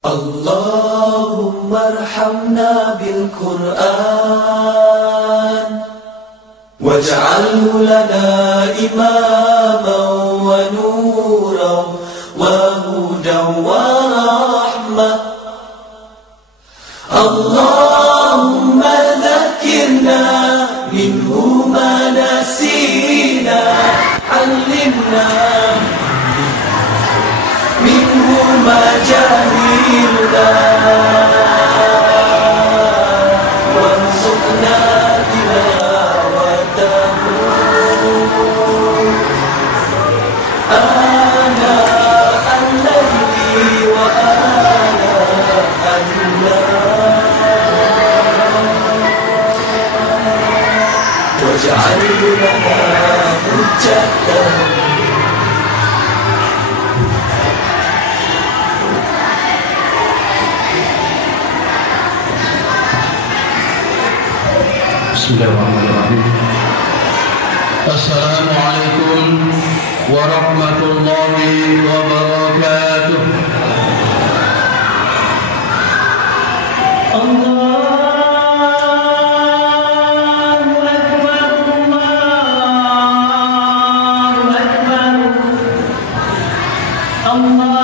اللهم ارحمنا بالقرآن واجعله لنا إماما ونورا وهدى ورحمة. اللهم ذكرنا منه ما نسينا، علمنا منه ما جهلنا، وارزقنا تلاوته آناء الليل وآناء النهار، واجعله لنا حجة. Bismillahirrahmanirrahim. Assalamualaikum warahmatullahi wabarakatuh. Allahu Akbar, Allahu Akbar, Allah.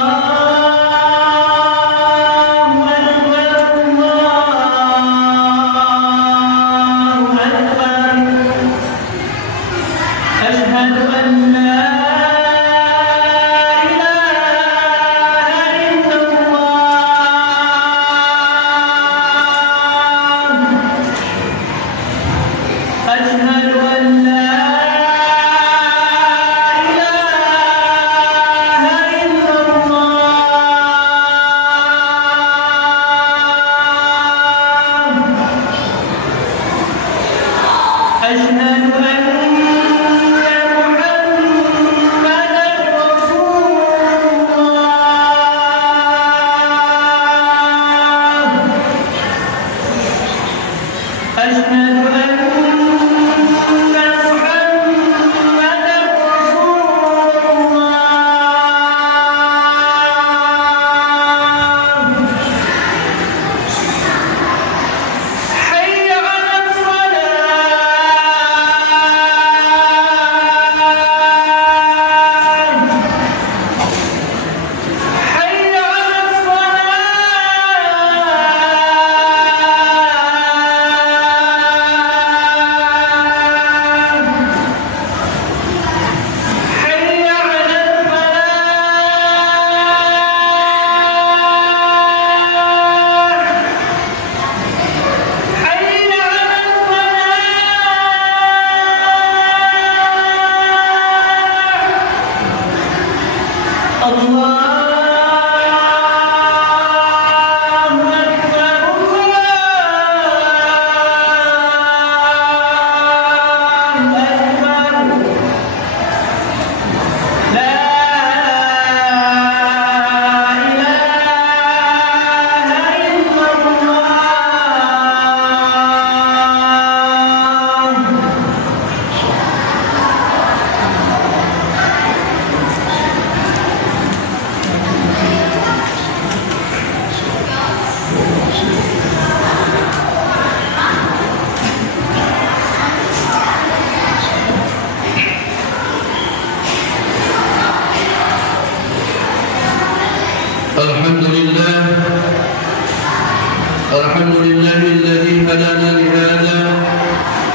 Alhamdulillahilladzi hadana li hadza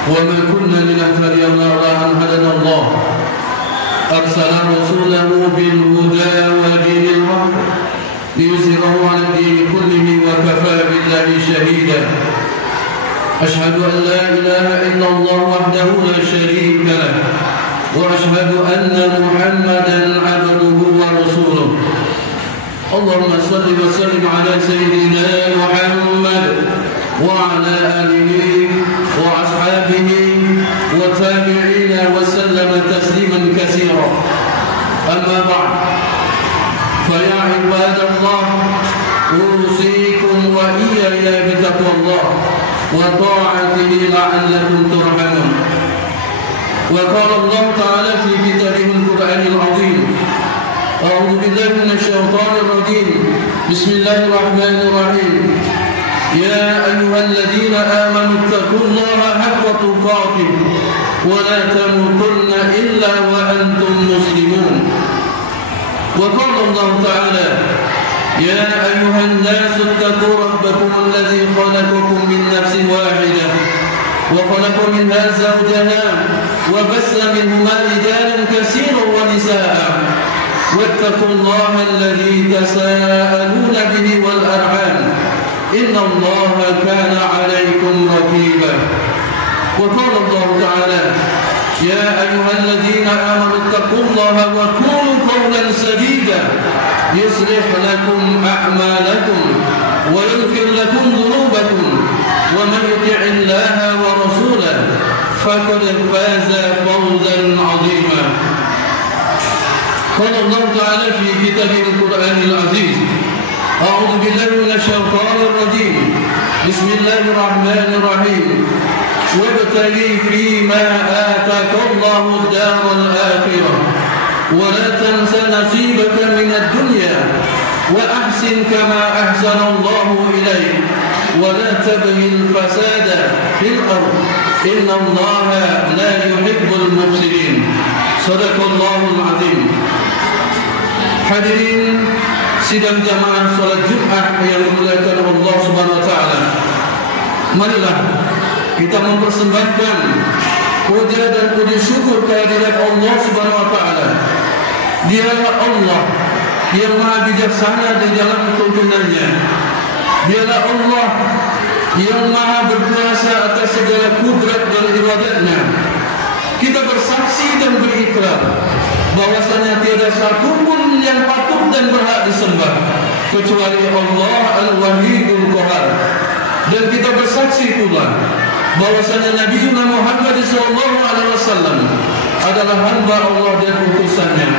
wa ma kunna linahtadiya lawla an hadana Allah. Arsala rasulahu bil huda wa dinil haqq liyuzhirahu 'ala ad-din kullihi wa kafa billahi shahida. Ashhadu an la ilaha illallah wahdahu la sharika lahu wa ashhadu anna Muhammadan 'abduhu wa rasuluhu. Allahumma salli wa sallim ala sayyidina Muhammad wa ala alihi wa ashabihi wa tabi'ina wa sallama tasliman katsira. Amma ba'd, fa ya ibadallah, usikum wa iyaya bi taqwallah wa ta'atihi la'allakum turhamun. Wa qala Allah ta'ala fi kitabihil Qur'anil 'azim. أعوذ بالله من الشيطان الرجيم. Bismillahirrahmanirrahim. Ya ayyuhalladzina amanu taqullaha haqqa tuqatih wa la tamutunna illa wa antum muslimun. Wa qala Allah Ta'ala Ya ayyuhan nasu ittaqu rabbakum alladzi khalaqakum min nafsin wahidah wa khalaqa minha zawjaha wa bassa minhuma rijalan katsiran wa nisaa'a واتقوا الله الذي تساءلون به والأرحام إن الله كان عليكم رقيبا وقال الله تعالى يا أيها الذين آمنوا اتقوا الله وقولوا قولا سديدا يصلح لكم أعمالكم ويغفر لكم ذنوبكم ومن يطع الله ورسوله فقد فاز فوزا عظيما قال الله تعالى في كتابه القرآن العزيز أعوذ بالله من الشيطان الرجيم بسم الله الرحمن الرحيم وابتغي فيما آتاك الله الدار الآخرة ولا تنس نصيبك من الدنيا وأحسن كما أحسن الله إليك ولا تبغي الفساد في الأرض إن الله لا يحب المفسدين صدق الله العظيم. Hadirin sidang jamaah salat Jumat yang dimuliakan Allah Subhanahu wa taala. Marilah kita mempersembahkan puja dan puji syukur kehadirat Allah Subhanahu wa taala. Dialah Allah yang Maha bijaksana di dalam tuntunannya. Dialah Allah yang Maha berkuasa atas segala kudrat dan iradatnya. Kita bersaksi dan berikrar bahwasanya tiada satu pun yang patut dan berhak disembah kecuali Allah Al-Wahidul Qahar. Dan kita bersaksi pula bahwasanya Nabi Muhammad SAW adalah hamba Allah dan utusannya.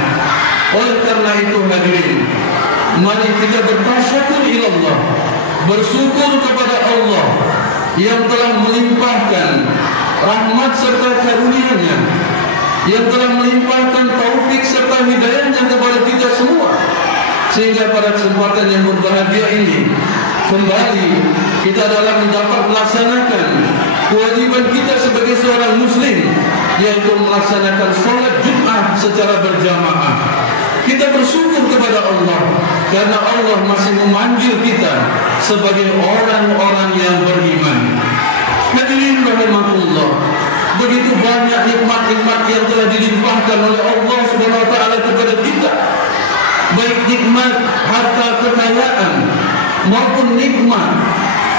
Oleh karena itu hadirin, mari kita bertasyakur ilallah, bersyukur kepada Allah yang telah melimpahkan rahmat serta karunia-Nya, yang telah melimpahkan taufik serta hidayahnya kepada kita semua, sehingga pada kesempatan yang berbahagia ini kembali kita dalam dapat melaksanakan kewajiban kita sebagai seorang muslim, yaitu melaksanakan sholat Jumat secara berjamaah. Kita bersyukur kepada Allah karena Allah masih memanggil kita sebagai orang-orang yang beriman. Hadirin rahimakumullah, begitu banyak nikmat-nikmat yang telah dilimpahkan oleh Allah Subhanahu wa taala kepada kita, baik nikmat harta kekayaan maupun nikmat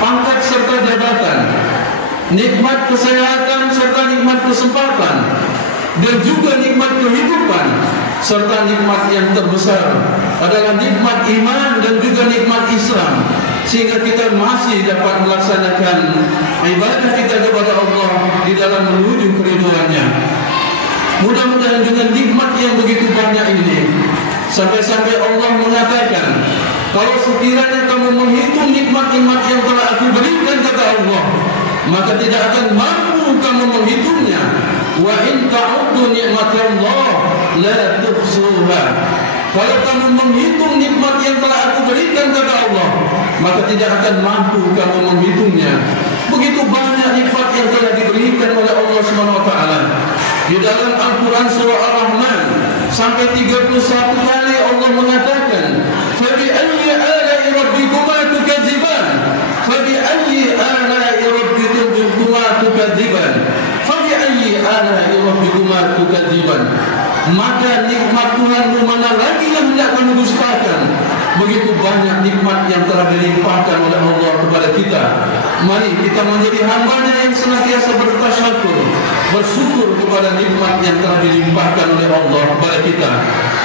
pangkat serta jabatan, nikmat kesehatan serta nikmat kesempatan, dan juga nikmat kehidupan, serta nikmat yang terbesar adalah nikmat iman dan juga nikmat Islam, sehingga kita masih dapat melaksanakan ibadah kita kepada Allah di dalam menuju keridhaan-Nya. Mudah-mudahan dengan nikmat yang begitu banyak ini, sampai-sampai Allah mengatakan, kalau sekiranya kamu menghitung nikmat-nikmat yang telah aku berikan, kata Allah, maka tidak akan mampu kamu menghitungnya. Wa in ta'uddu ni'matallah la tuhsuha. Kalau kamu menghitung nikmat yang telah aku berikan, kata Allah, maka tidak akan mampu kamu menghitungnya. Begitu banyak nikmat yang telah diberikan oleh Allah Subhanahu wa taala. Di dalam Al-Qur'an surah Ar-Rahman sampai 31 kali Allah mengatakan, "Fa bi ayyi ala'i rabbikuma tukadziban? Fa bi ayyi ala'i rabbikuma tukadziban? Fa bi ayyi ala'i rabbikuma tukadziban?" Maka nikmat Tuhanmu mana lagi yang hendak kamu dustakan? Begitu banyak nikmat yang telah dilimpahkan oleh Allah kepada kita. Mari kita menjadi hamba-Nya yang senantiasa bertasyakur, bersyukur kepada nikmat yang telah dilimpahkan oleh Allah kepada kita.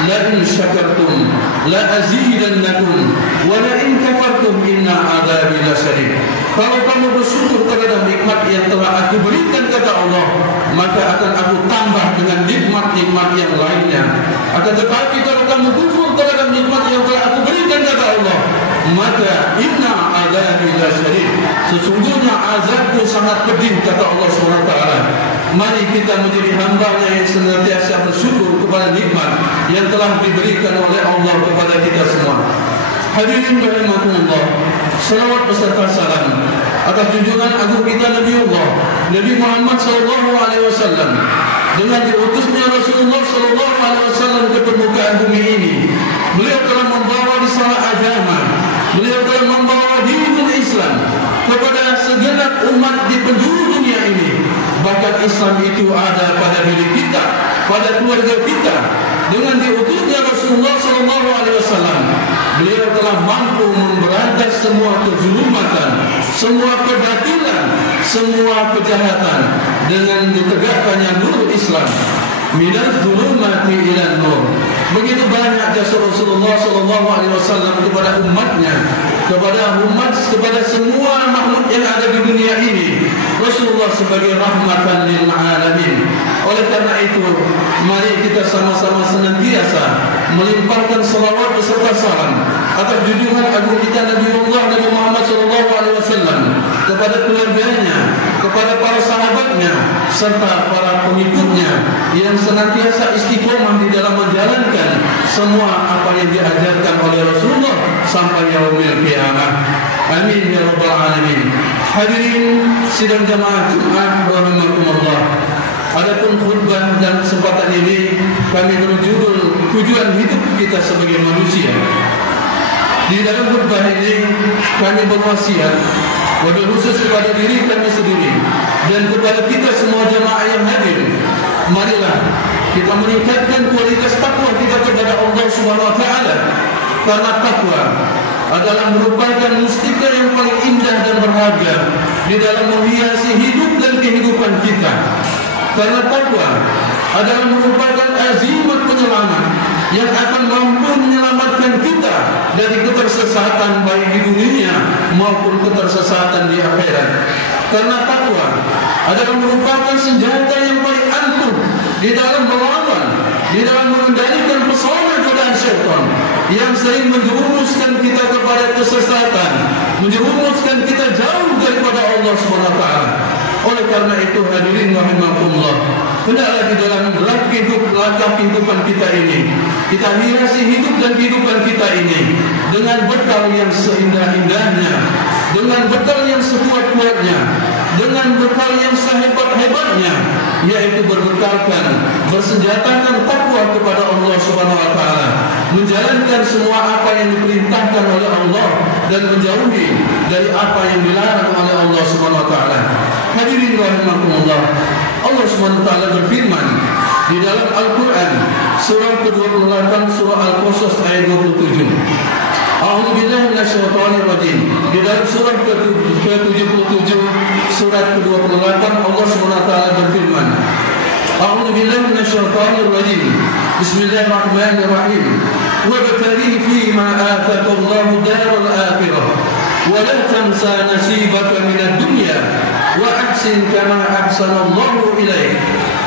La in syakartum la azidannakum wa la in kafartum inna adzabi lasyadid. Kalau kamu bersyukur terhadap nikmat yang telah aku berikan, kata Allah, maka akan aku tambah dengan nikmat-nikmat yang lainnya. Akan tetapi kalau kamu kufur terhadap nikmat yang telah aku berikan, kata Allah, maka inna adzabi lasyadid. Sesungguhnya azabku sangat pedih, kata Allah SWT. Mari kita menjadi hamba-Nya yang senantiasa bersyukur kepada nikmat yang telah diberikan oleh Allah kepada kita semua. Hadirin rahimakumullah, salawat beserta salam atas junjungan agung kita Nabi Muhammad sallallahu alaihi wasallam. Dengan diutusnya Rasulullah sallallahu alaihi wasallam ke permukaan bumi ini, beliau telah membawa risalah agama, beliau telah membawa dinul Islam kepada segenap umat di penjuru dunia ini. Bahkan Islam itu ada pada diri kita, pada keluarga kita. Dengan diutusnya Rasulullah sallallahu alaihi wasallam, beliau telah mampu memberantas semua kezulumatan, semua kebatilan, semua kejahatan dengan ditegakkannya nur Islam. Minaz zulumati ila nur. Begitu banyak jasa Rasulullah sallallahu alaihi wasallam kepada umatnya, kepada semua makhluk yang ada di dunia ini. Rasulullah sebagai rahmatan lil alamin. Oleh karena itu, mari kita sama-sama senantiasa melimpahkan salawat beserta salam atas junjungan agung kita Nabi Muhammad sallallahu alaihi wasallam, kepada keluarganya, kepada para sahabatnya, serta para pengikutnya yang senantiasa istiqomah di dalam menjalankan semua apa yang diajarkan oleh Rasulullah sampai yaumil qiyamah. Amin ya rabbal alamin. Hadirin sidang jamaah Jumat rahimakumullah. Adapun khutbah dan kesempatan ini kami berjudul tujuan hidup kita sebagai manusia. Di dalam khutbah ini kami berwasiat wabil khusus kepada diri kami sendiri dan kepada kita semua jamaah yang hadir. Marilah kita meningkatkan kualitas takwa kita kepada Allah Subhanahu wa taala, karena takwa adalah merupakan mustika yang paling indah dan berharga di dalam menghiasi hidup dan kehidupan kita. Karena takwa adalah merupakan azimat penyelamat yang akan mampu menyelamatkan kita dari ketersesatan baik di dunia maupun ketersesatan di akhirat. Karena takwa adalah merupakan senjata yang paling ampuh di dalam melawan, di dalam mengendalikan pesona godaan syaitan yang sering menjerumuskan kita kepada kesesatan, menjerumuskan kita jauh daripada Allah SWT. Oleh karena itu hadirin rahimakumullah, hendaklah di dalam langkah kehidupan kita ini, kita hiasi hidup dan kehidupan kita ini dengan bekal yang seindah-indahnya, dengan bekal yang sekuat-kuatnya, dengan bekal yang sehebat-hebatnya, yaitu berbekalkan, bersenjatakan takwa kepada Allah Subhanahu wa taala, menjalankan semua apa yang diperintahkan oleh Allah dan menjauhi dari apa yang dilarang oleh Allah Subhanahu wa taala. Hadirin rahimakumullah, Allah Subhanahu wa taala berfirman di dalam Al-Qur'an surah ke-28 surah Al-Qasas ayat 27. A'udzu billahi minasyaitonir rajim. Di dalam surah ke-77 surat ke-28 Allah Subhanahu wa taala berfirman, A'udzu billahi minasyaitonir rajim. Bismillahirrahmanirrahim. Wabtaghi fima ataka Allahu daral akhirah wa la tansa nasibaka minad dunya wa ahsin kama ahsana Allahu ilaik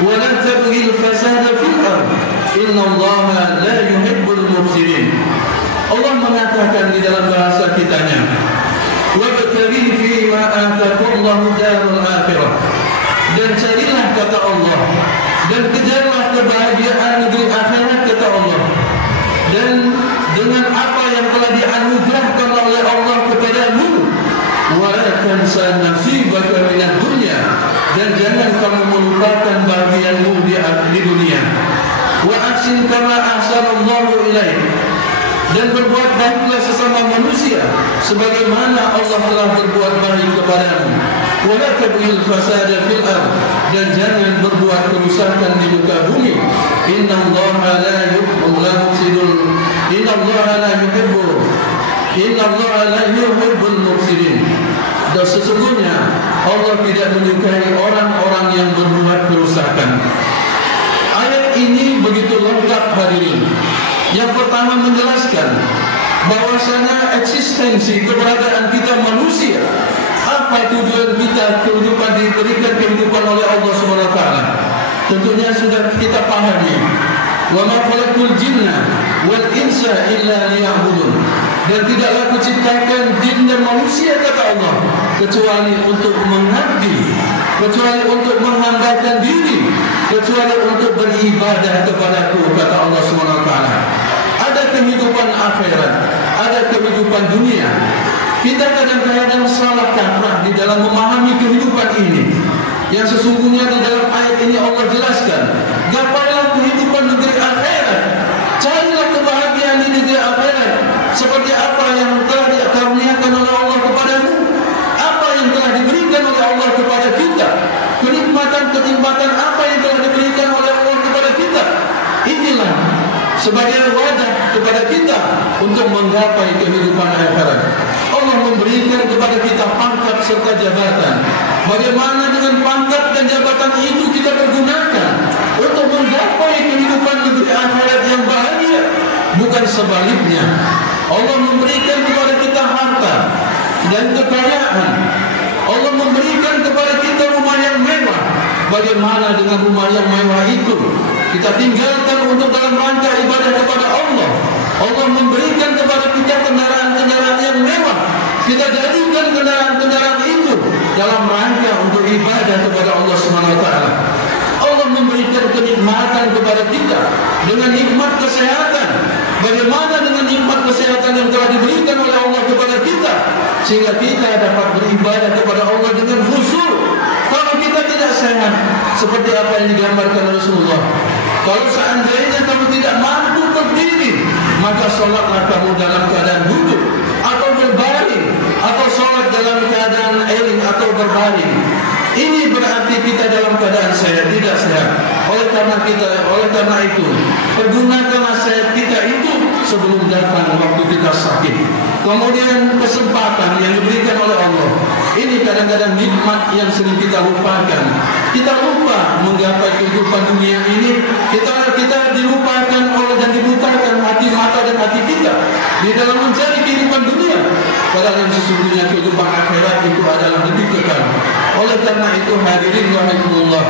wa la tabghil fasada fil ard innallaha la yuhibbul mufsidin. Allah mengatakan di dalam bahasa kitanya, wabtaghi fima ataqallahu darul akhirah, dan carilah kata Allah dan kejarlah kebahagiaan negeri akhirat kata Allah, dan dengan apa yang telah dianugerahkan oleh Allah kepadamu, wa la tansa nasibaka minad dunya, dan jangan kamu melupakan bahagianmu di dunia. Wa ahsin kama ahsanallahu ilaik, dan berbuat baiklah sesama manusia sebagaimana Allah telah berbuat baik kepadamu. Wa la tabghil fasada fil ard, dan jangan berbuat kerusakan di muka bumi. Innallaha la yuhibbul mufsidin. Innallaha la yuhibbul mufsidin. Dan sesungguhnya Allah tidak menyukai orang-orang yang berbuat kerusakan. Ayat ini begitu lengkap hadirin. Yang pertama menjelaskan bahwasanya eksistensi keberadaan kita manusia, apa tujuan kita kehidupan diberikan kehidupan oleh Allah Subhanahu wa taala, tentunya sudah kita pahami. Wa ma khalaqul jinna wal insa illa liya'budun, dan tidaklah kuciptakan jin dan manusia kata Allah kecuali untuk mengabdi, kecuali untuk menghambakan diri, kecuali untuk beribadah kepadaku kata Allah Subhanahu wa taala. Ada kehidupan akhirat, ada kehidupan kehidupan dunia. Kita kadang-kadang salah kaprah di dalam memahami kehidupan ini. Yang sesungguhnya di dalam ayat ini Allah jelaskan, gapailah kehidupan negeri akhirat, carilah kebahagiaan di negeri akhirat. Seperti apa yang telah dikaruniakan oleh Allah kepadamu, apa yang telah diberikan oleh Allah kepada kita, kenikmatan-kenikmatan apa yang telah diberikan oleh Allah kepada kita. Inilah sebagai wadah kepada kita untuk menggapai kehidupan akhirat. Allah memberikan kepada kita pangkat serta jabatan. Bagaimana dengan pangkat dan jabatan itu kita pergunakan untuk menggapai kehidupan negeri akhirat yang bahagia, bukan sebaliknya. Allah memberikan kepada kita harta dan kekayaan. Allah memberikan kepada kita rumah yang mewah. Bagaimana dengan rumah yang mewah itu kita tinggalkan untuk dalam rangka ibadah kepada Allah? Allah memberikan kepada kita kendaraan-kendaraan yang mewah. Kita jadikan kendaraan-kendaraan itu dalam rangka untuk ibadah kepada Allah SWT. Allah memberikan kenikmatan kepada kita dengan nikmat kesehatan. Bagaimana dengan nikmat kesehatan yang telah diberikan oleh Allah kepada kita, sehingga kita dapat beribadah kepada Allah dengan khusyuk. Kalau kita tidak sehat, seperti apa yang digambarkan Rasulullah, kalau seandainya kamu tidak mampu berdiri, maka sholatlah kamu dalam keadaan duduk atau berbaring, atau sholat dalam keadaan airing atau berbaring. Ini berarti kita dalam keadaan sehat, tidak sehat. Oleh karena itu, pergunakanlah sehat kita itu sebelum datang waktu kita sakit. Kemudian kesempatan yang diberikan oleh Allah. Ini kadang-kadang nikmat yang sering kita lupakan. Kita lupa menggapai kehidupan dunia ini. Kita dilupakan oleh dan dibutakan hati mata dan hati kita di dalam mencari kehidupan dunia. Padahal yang sesungguhnya kehidupan akhirat itu adalah lebih kekal. Oleh karena itu hadirin rahimakumullah,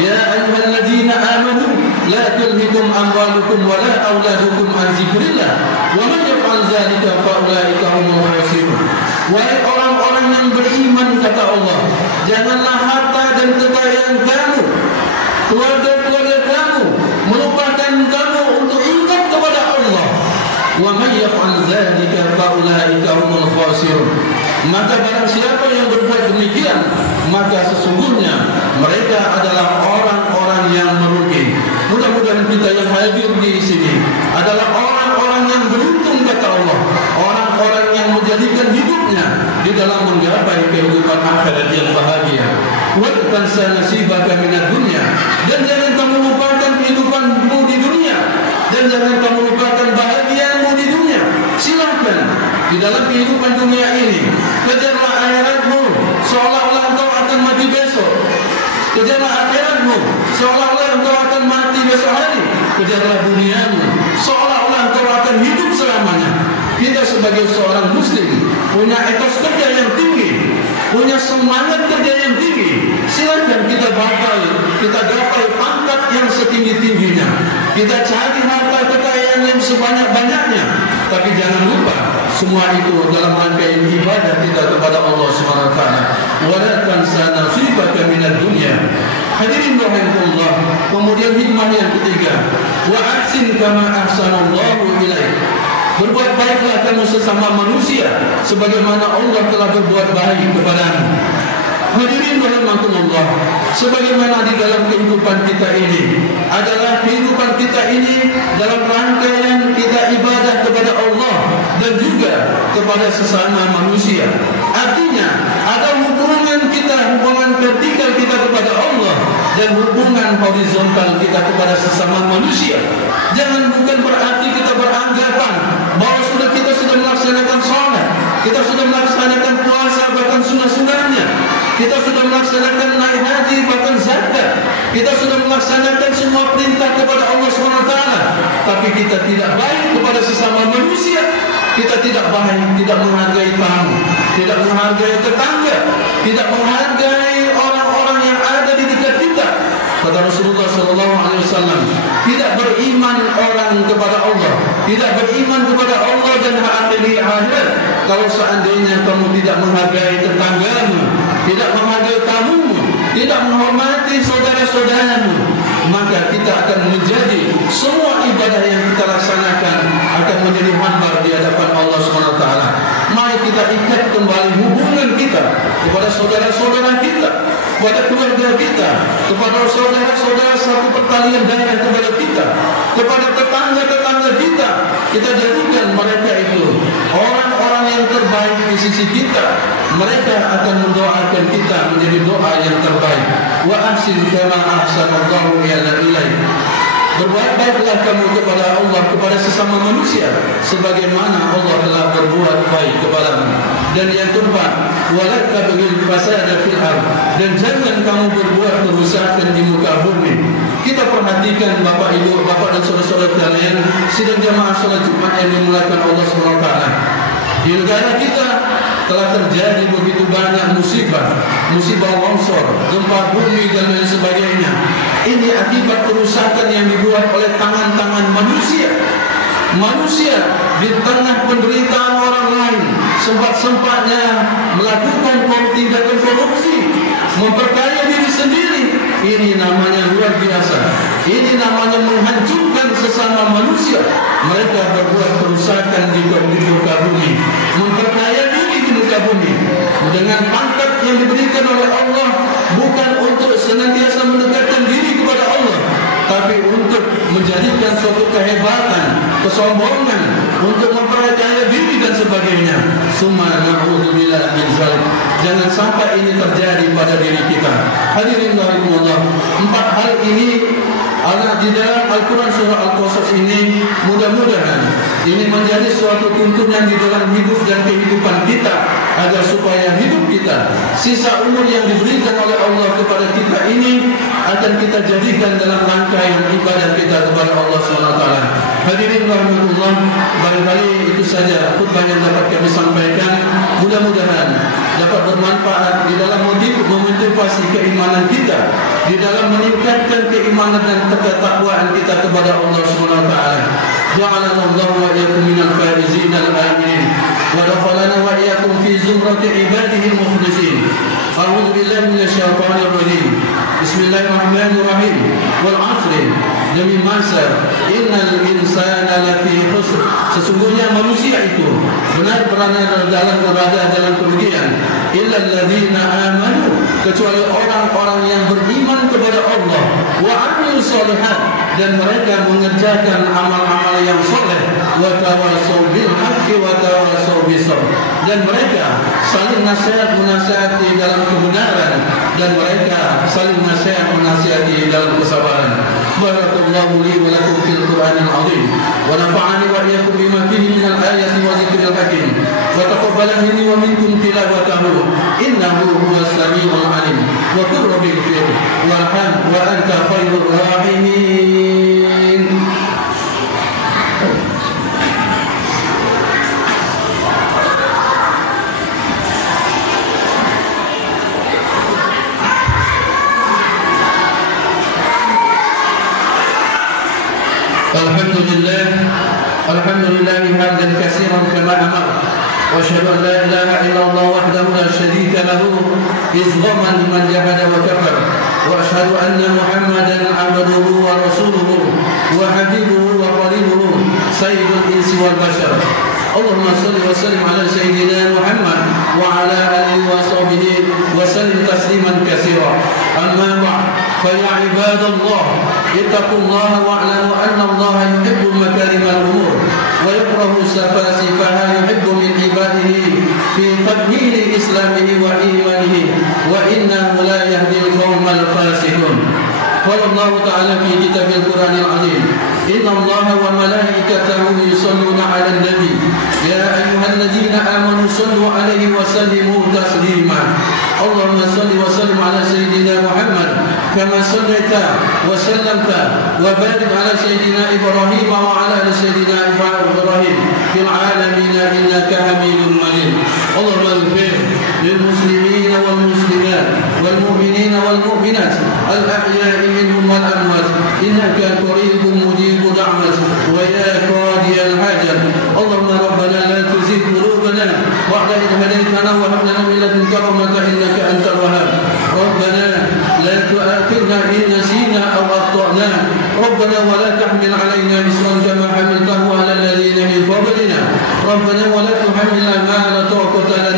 ya ayyuhalladzina amanu la tulhikum amwalukum wa la auladukum an dzikrillah wa man yaf'al dzalika fa ulaika humul khasirun. Wahai orang-orang yang beriman, kata Allah, janganlah harta dan kekayaan kamu, keluarga-keluarga kamu melupakan kamu untuk ingat kepada Allah. Wa may yaf'al dzalika fa ulaika humul khasirun. Maka barang siapa yang berbuat demikian, maka sesungguhnya mereka adalah orang-orang yang merugi. Mudah-mudahan kita yang hadir di sini adalah orang-orang yang beruntung, kata Allah, orang-orang yang menjadikan hidupnya di dalam menggapai kehidupan akhirat yang bahagia. Wa tansa nasibaka minad dunya, dan jangan kamu lupakan kehidupanmu di dunia, dan jangan kamu lupakan bahagiamu di dunia. Silakan di dalam kehidupan dunia ini kejarlah akhiratmu seolah-olah engkau akan mati besok. Kejarlah akhiratmu seolah-olah engkau akan mati besok hari. Kejarlah duniamu seolah-olah engkau akan hidup selamanya. Kita sebagai seorang muslim punya etos kerja yang tinggi, punya semangat kerja yang tinggi. Silakan kita gapai pangkat yang setinggi-tingginya. Kita cari harta kekayaan yang sebanyak-banyaknya. Tapi jangan lupa, semua itu dalam rangkaian ibadah kita kepada Allah Subhanahu wa taala. Wa la tansa nasibaka minad dunya. Hadirin rahimakumullah. Kemudian hikmah yang ketiga, wa ahsin kama ahsanallahu ilaik. Berbuat baiklah kamu sesama manusia sebagaimana Allah telah berbuat baik kepadamu. Hadirin rahimakumullah, sebagaimana di dalam kehidupan kita ini adalah kehidupan kita ini dalam rangkaian kita ibadah kepada Allah dan juga kepada sesama manusia. Artinya ada hubungan vertikal kita kepada Allah dan hubungan horizontal kita kepada sesama manusia. Bukan berarti kita beranggapan bahwa kita sudah melaksanakan sholat, kita sudah melaksanakan puasa bahkan sunnah-sunnahnya, kita sudah melaksanakan naik haji bahkan zakat, kita sudah melaksanakan semua perintah kepada Allah SWT, tapi kita tidak baik kepada sesama manusia. Kita tidak baik, tidak menghargai tamu, tidak menghargai tetangga, tidak menghargai orang-orang yang ada di dekat kita. Kata Rasulullah SAW, tidak beriman orang kepada Allah, tidak beriman kepada Allah dan hari akhirat kalau seandainya kamu tidak menghargai tetanggamu, tidak menghargai tamumu, tidak menghormati saudara-saudaramu, maka kita akan menjadi semua ibadah yang kita laksanakan akan menjadi hambar di hadapan Allah SWT. ikat kembali hubungan kita kepada saudara-saudara kita, kepada keluarga kita, kepada saudara-saudara satu pertalian darah kepada kita, kepada tetangga-tetangga kita. Kita jadikan mereka itu orang-orang yang terbaik di sisi kita. Mereka akan mendoakan kita menjadi doa yang terbaik. Wa ahsin kama ahsanallahu ilaik. Berbuat baiklah kamu kepada Allah, kepada sesama manusia, sebagaimana Allah telah berbuat baik kepadamu. Dan yang keempat, wala tabghil fasada fil ardh, dan jangan kamu berbuat kerusakan di muka bumi. Kita perhatikan Bapak Ibu, Bapak dan saudara-saudara kalian, sidang jamaah salat Jumat yang dimuliakan Allah SWT. Di negara kita telah terjadi begitu banyak musibah longsor, gempa bumi dan lain sebagainya. Ini akibat kerusakan yang dibuat oleh tangan-tangan manusia. Manusia di tengah penderitaan orang lain sempat-sempatnya melakukan tindakan korupsi, memperkaya diri sendiri. Ini namanya luar biasa. Ini namanya menghancurkan sesama manusia. Mereka berbuat kerusakan di muka bumi, memperkaya diri di muka bumi dengan pangkat yang diberikan oleh Allah, bukan untuk senantiasa mendekatkan diri kepada Allah, tapi untuk menjadikan suatu kehebatan, kesombongan, untuk memperkaya diri dan sebagainya. Summa na'udzubillah min dzalik. Jangan sampai ini terjadi pada diri kita. Hadirin rahimakumullah, 4 hal ini ada di dalam Al-Quran surah Al-Qasas ini. Mudah-mudahan ini menjadi suatu tuntunan di dalam hidup dan kehidupan kita, agar supaya hidup kita, sisa umur yang diberikan oleh Allah kepada kita ini, akan kita jadikan dalam rangkaian ibadah kita kepada Allah SWT. Hadirin rahmatullah, barangkali itu saja khutbah yang dapat kami sampaikan. Mudah-mudahan dapat bermanfaat di dalam memotivasi keimanan kita, di dalam meningkatkan keimanan dan ketakwaan kita kepada Allah SWT. Ja'alana Allah wa iyyakum minal faizin al-aminin, wa dakhalana wa iyyakum fi zumrati ibadihi al-mukhlisin. A'udzu billahi minasyaitonir rajim. Bismillahirrahmanirrahim. Wal 'asri, demi masa, innal insana lafi khusr. Sesungguhnya manusia itu benar-benar dalam kerugian. Illa alladziina amanu, kecuali orang-orang yang beriman kepada Allah, wa 'amilus shalihat, dan mereka mengerjakan amal-amal yang soleh, wa tawassaw bil haqqi wa tawassaw bis sabr, dan mereka saling nasihat-menasihati dalam kebenaran, dan mereka saling nasihat-menasihati dalam kesabaran. Barakallahu li wa lakum fil Qur'anil 'azim, wa nafa'ani wa iyyakum bima fihi minal ayati wa dzikril hakim, wa taqabbala minni wa minkum tilawatahu, innahu huwas samiul 'alim. Wa qur rabbil fir warham wa anta khairur rahimin. Alhamdulillah hamdan katsiran kama amara, wa asyhadu an la ilaha illallah wahdahu la syarika lahu izghaman liman jahada wa kafara, wa asyhadu anna Muhammadan 'abduhu wa rasuluhu wa habibuhu wa qaliluhu sayyidul insi wal bashar. Allahumma salli wa sallim ala sayyidina Muhammad wa ala alihi wa sahbihi wa sallim tasliman katsira. Amma ba'd, fa ya ibadallah, ittaqullaha wa'lamu anna Allaha yuhibbu makarimal umur wa yakrahu safasifaha, yuhibbu min ibadihi fi tadmini islamihi wa imanihi, wa innahu la yahdil qawmal fasiqun. Qala Allah ta'ala fi kitabil Qur'anil 'azim, inna Allaha wa malaikatahu yusalluna 'alan nabi, ya ayyuhalladzina amanu sallu 'alaihi wa sallimu taslima. Allahumma salli wa sallim ala sayyidina Muhammad kama sallaita wa sallamta wa barik ala sayyidina Ibrahim wa ala ali sayyidina Ibrahim fil alamin innaka Hamidum Majid. Allahumma ighfir lil muslimin wal muslimat wal mu'minin wal mu'minat al ahya'i minhum wal amwat innaka qaribun mujibud da'wat wa ya qadiyal hajat. Allahumma rabbana la tuzigh qulubana ba'da idh hadaytana wa hab lana min ladunka rahmatan innaka antal wahhab. Rabbana la tu'akhidhna in nasina aw akhtana, Rabbana wa la tahmil 'alaina isran kama hamaltahu 'ala alladhina min qablina, Rabbana wa la tuhammilna ma la taqata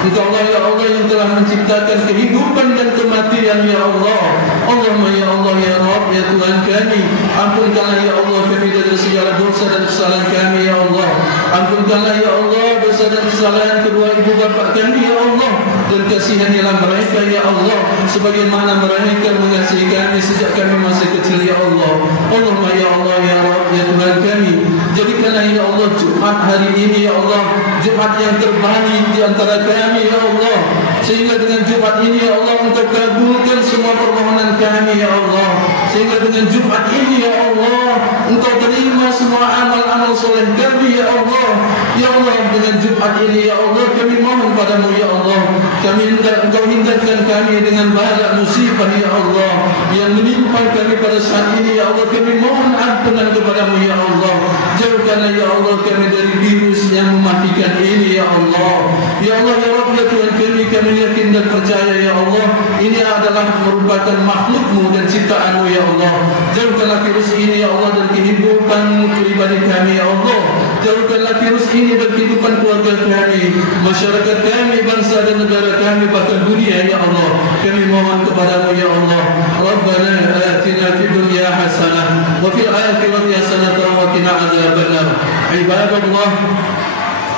Engkau lah ya Allah yang telah menciptakan kehidupan dan kematian ya Allah. Allahumma ya Allah ya Rabb ya Tuhan kami, ampunkanlah ya Allah kami dari segala dosa dan kesalahan kami ya Allah. Ampunkanlah ya Allah dosa dan kesalahan kedua ibu bapa kami ya Allah, dan kasihanilah mereka ya Allah sebagaimana mereka mengasihi kami sejak kami masih kecil ya Allah. Allahumma ya Allah ya Rabb ya Tuhan kami, jadikanlah ya Allah Jumat hari ini ya Allah Jumat yang terbaik di antara kami ya Allah, sehingga dengan Jumat ini ya Allah Engkau kabulkan semua permohonan kami ya Allah, sehingga dengan Jumat ini ya Allah Engkau terima semua amal-amal soleh kami ya Allah. Ya Allah, dengan Jumat ini ya Allah kami mohon padamu ya Allah, Engkau hindarkan kami dengan bala musibah ya Allah yang menimpa kami pada saat ini ya Allah. Kami mohon ampunan kepadamu ya Allah. Jauhkanlah ya Allah kami dari virus yang mematikan ini ya Allah. Ya Allah ya Rabb ya Tuhan kami yakin dan percaya ya Allah ini adalah merupakan makhlukmu dan ciptaanmu ya Allah. Jauhkanlah virus ini ya Allah dari kehidupan pribadi kami ya Allah. Jauhkanlah virus ini dari kehidupan keluarga kami, masyarakat kami, bangsa dan negara kami, bahkan dunia ya Allah. Kami mohon kepadamu ya Allah. Rabbana atina fid dunya hasanah wa fil akhirati hasanah wa qina adzabannar. Ibadallah,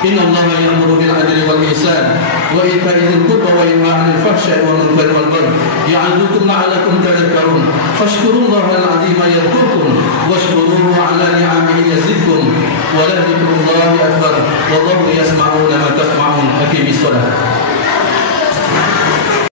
إن الله يأمر بالعدل والإحسان وإيتاء ذي القربى وينهى عن الفحشاء والمنكر والبغي يعظكم لعلكم تذكرون فاشكروا الله العظيم يذكركم واشكروه على نعمه يزدكم ولذكر الله أكبر والله يسمعون ما